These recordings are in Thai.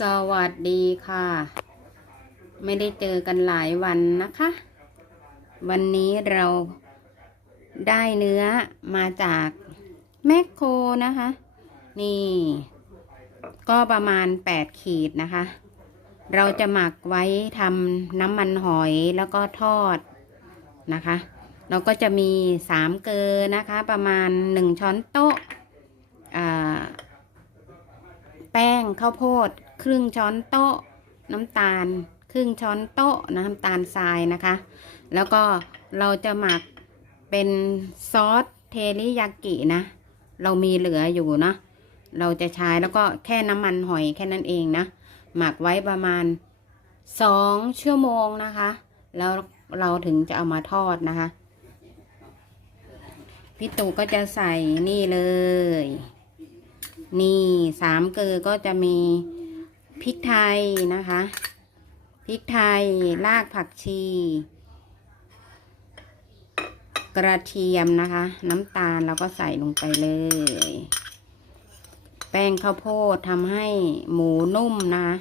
สวัสดีค่ะ ไม่ได้เจอกันหลายวันนะคะ วันนี้เราได้เนื้อมาจากแมคโครนะคะ นี่ ก็ประมาณ 8 ขีดนะคะ เราจะหมักไว้ทำน้ำมันหอยแล้วก็ทอดนะคะ เราก็จะมีสามเกลือนะคะ ประมาณ 1 ช้อนโต๊ะอ่า แป้งข้าวโพด ครึ่งช้อนโต๊ะ น้ำตาล ครึ่งช้อนโต๊ะน้ำตาลทรายนะคะ แล้วก็เราจะหมักเป็นซอสเทริยากินะ เรามีเหลืออยู่เนาะเราจะใช้แล้วก็แค่น้ำมันหอยแค่นั้นเองนะ หมักไว้ประมาณสองชั่วโมงนะคะ แล้วเราถึงจะเอามาทอดนะคะ พี่ตู่ก็จะใส่นี่เลย นี่สามเกลือก็จะมีพริกไทยนะคะ พริกไทยรากผักชี กระเทียมนะคะ น้ำตาลเราก็ใส่ลงไปเลย แป้งข้าวโพดทำให้หมูนุ่มนะคะ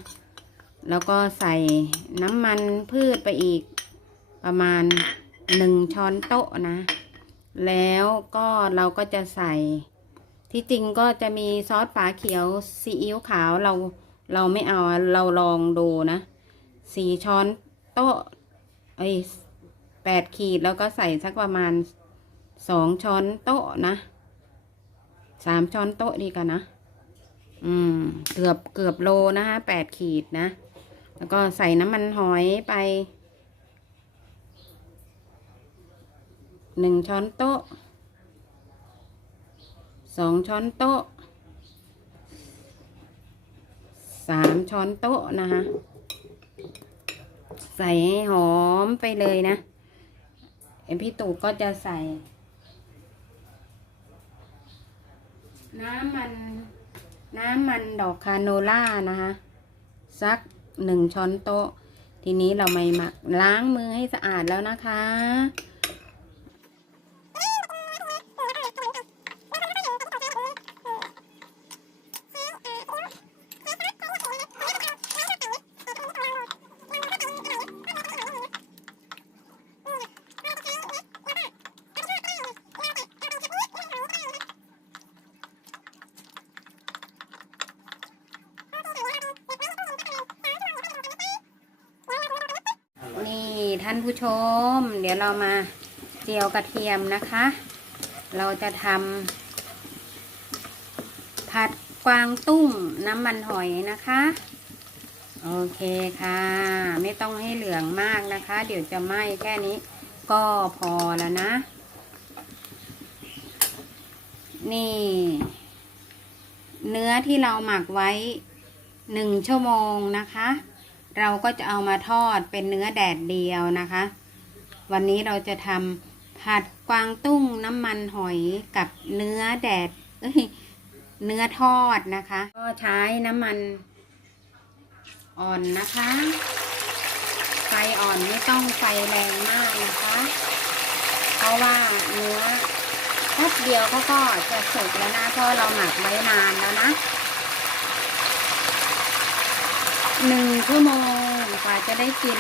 แล้วก็ใส่น้ำมันพืชไปอีกประมาณหนึ่งช้อนโต๊ะนะ แล้วก็เราก็จะใส่ ที่จริงก็จะมีซอสฝาเขียวซีอิ๊วขาวเราเราไม่เอาเราลองดูนะสี่ช้อนโต๊ะไอ้แปดขีดแล้วก็ใส่สักประมาณสองช้อนโต๊ะนะสามช้อนโต๊ะดีกันนะ อืม เกือบเกือบโลนะคะแปดขีดนะ แล้วก็ใส่น้ำมันหอยไปหนึ่งช้อนโต๊ะ สองช้อนโต๊ะสามช้อนโต๊ะนะคะ ใส่ให้หอมไปเลยนะเอ็มพี่ตู่ก็จะใส่ น้ำมัน น้ำมันดอกคาโนล่านะคะสักหนึ่งช้อนโต๊ะ ทีนี้เราไม่หมักล้างมือให้สะอาดแล้วนะคะานผู้ชม เดี๋ยวเรามาเจียวกระเทียมนะคะ เราจะทำผัดกวางตุ้งน้ำมันหอยนะคะ โอเคค่ะ ไม่ต้องให้เหลืองมากนะคะ เดี๋ยวจะไหม้แค่นี้ก็พอแล้วนะ นี่ เนื้อที่เราหมักไว้หนึ่งชั่วโมงนะคะ เราก็จะเอามาทอดเป็นเนื้อแดดเดียวนะคะ วันนี้เราจะทำผัดกวางตุ้งน้ำมันหอยกับเนื้อแดดเอ้ยเนื้อทอดนะคะ ก็ใช้น้ำมันอ่อนนะคะ ไฟอ่อนไม่ต้องไฟแรงมากนะคะ เพราะว่าเนื้อแป๊บเดียวเขาก็จะสุกแล้วนะเพราะเราหมักไว้นานแล้วนะ หนึ่งชั่วโมงกว่าจะได้กิน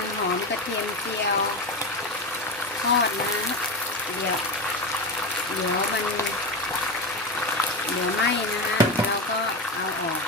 มันหอมกระเทียมเจียวทอดนะ เดี๋ยว เดี๋ยวมัน เดี๋ยวไหม้นะคะเราก็เอาออก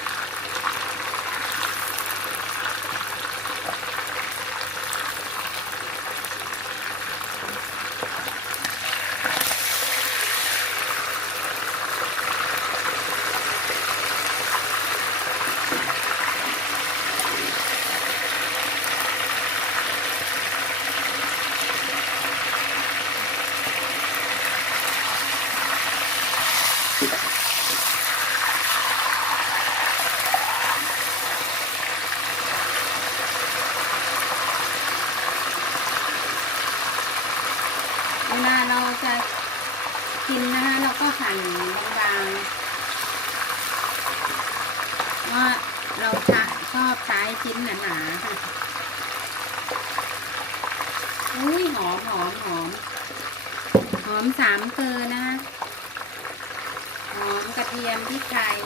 น จะ กินนะคะเราก็หั่นบางๆว่าเราจะชอบใช้ชิ้นหนาๆค่ะอุ้ยหอมหอมหอมหอมสามเกลือนะคะหอมกระเทียมพริกไทย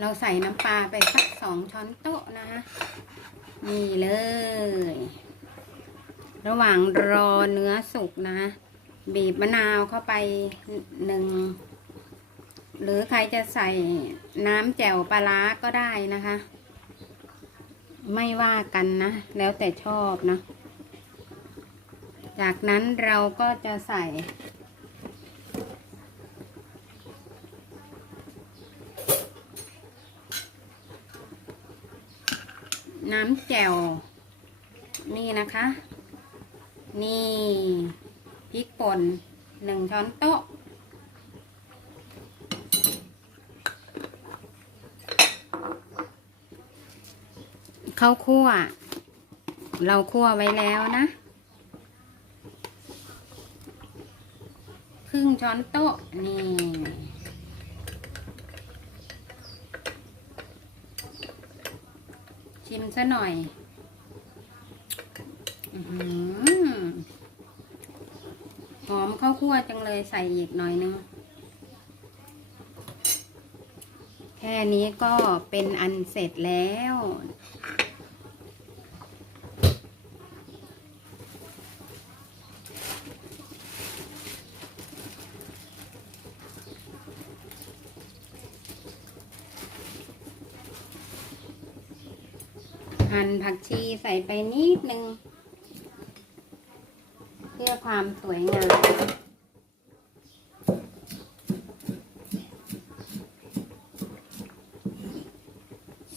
เราใส่น้ำปลาไปสักสองช้อนโต๊ะนะคะนี่เลย ระหว่างรอเนื้อสุกนะบีบมะนาวเข้าไปหนึ่ง หรือใครจะใส่น้ำแจ่วปลาร้าก็ได้นะคะ ไม่ว่ากันนะ แล้วแต่ชอบนะ จากนั้นเราก็จะใส่ น้ำแจ่ว นี่นะคะ นี่พริกป่นหนึ่งช้อนโต๊ะ ข้าวคั่ว เราคั่วไว้แล้วนะครึ่งช้อนโต๊ะ นี่ ชิมซะหน่อยอหอมข้าวคั่วจังเลยใส่อีกหน่อยนึง แค่นี้ก็เป็นอันเสร็จแล้ว หั่นผักชีใส่ไปนิดนึง เพื่อความสวยงาม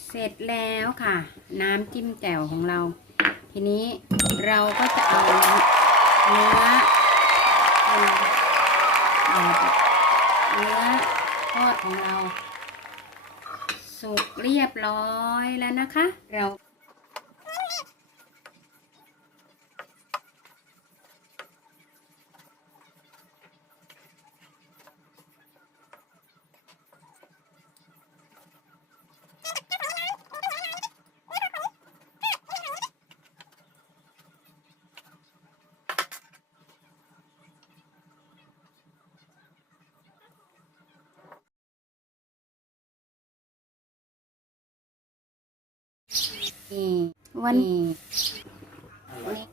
เสร็จแล้วค่ะ น้ำจิ้มแจ่วของเรา ทีนี้เราก็จะเอาเนื้อเนื้อทอดของเรา สุกเรียบร้อยแล้วนะคะ เรา วันนี้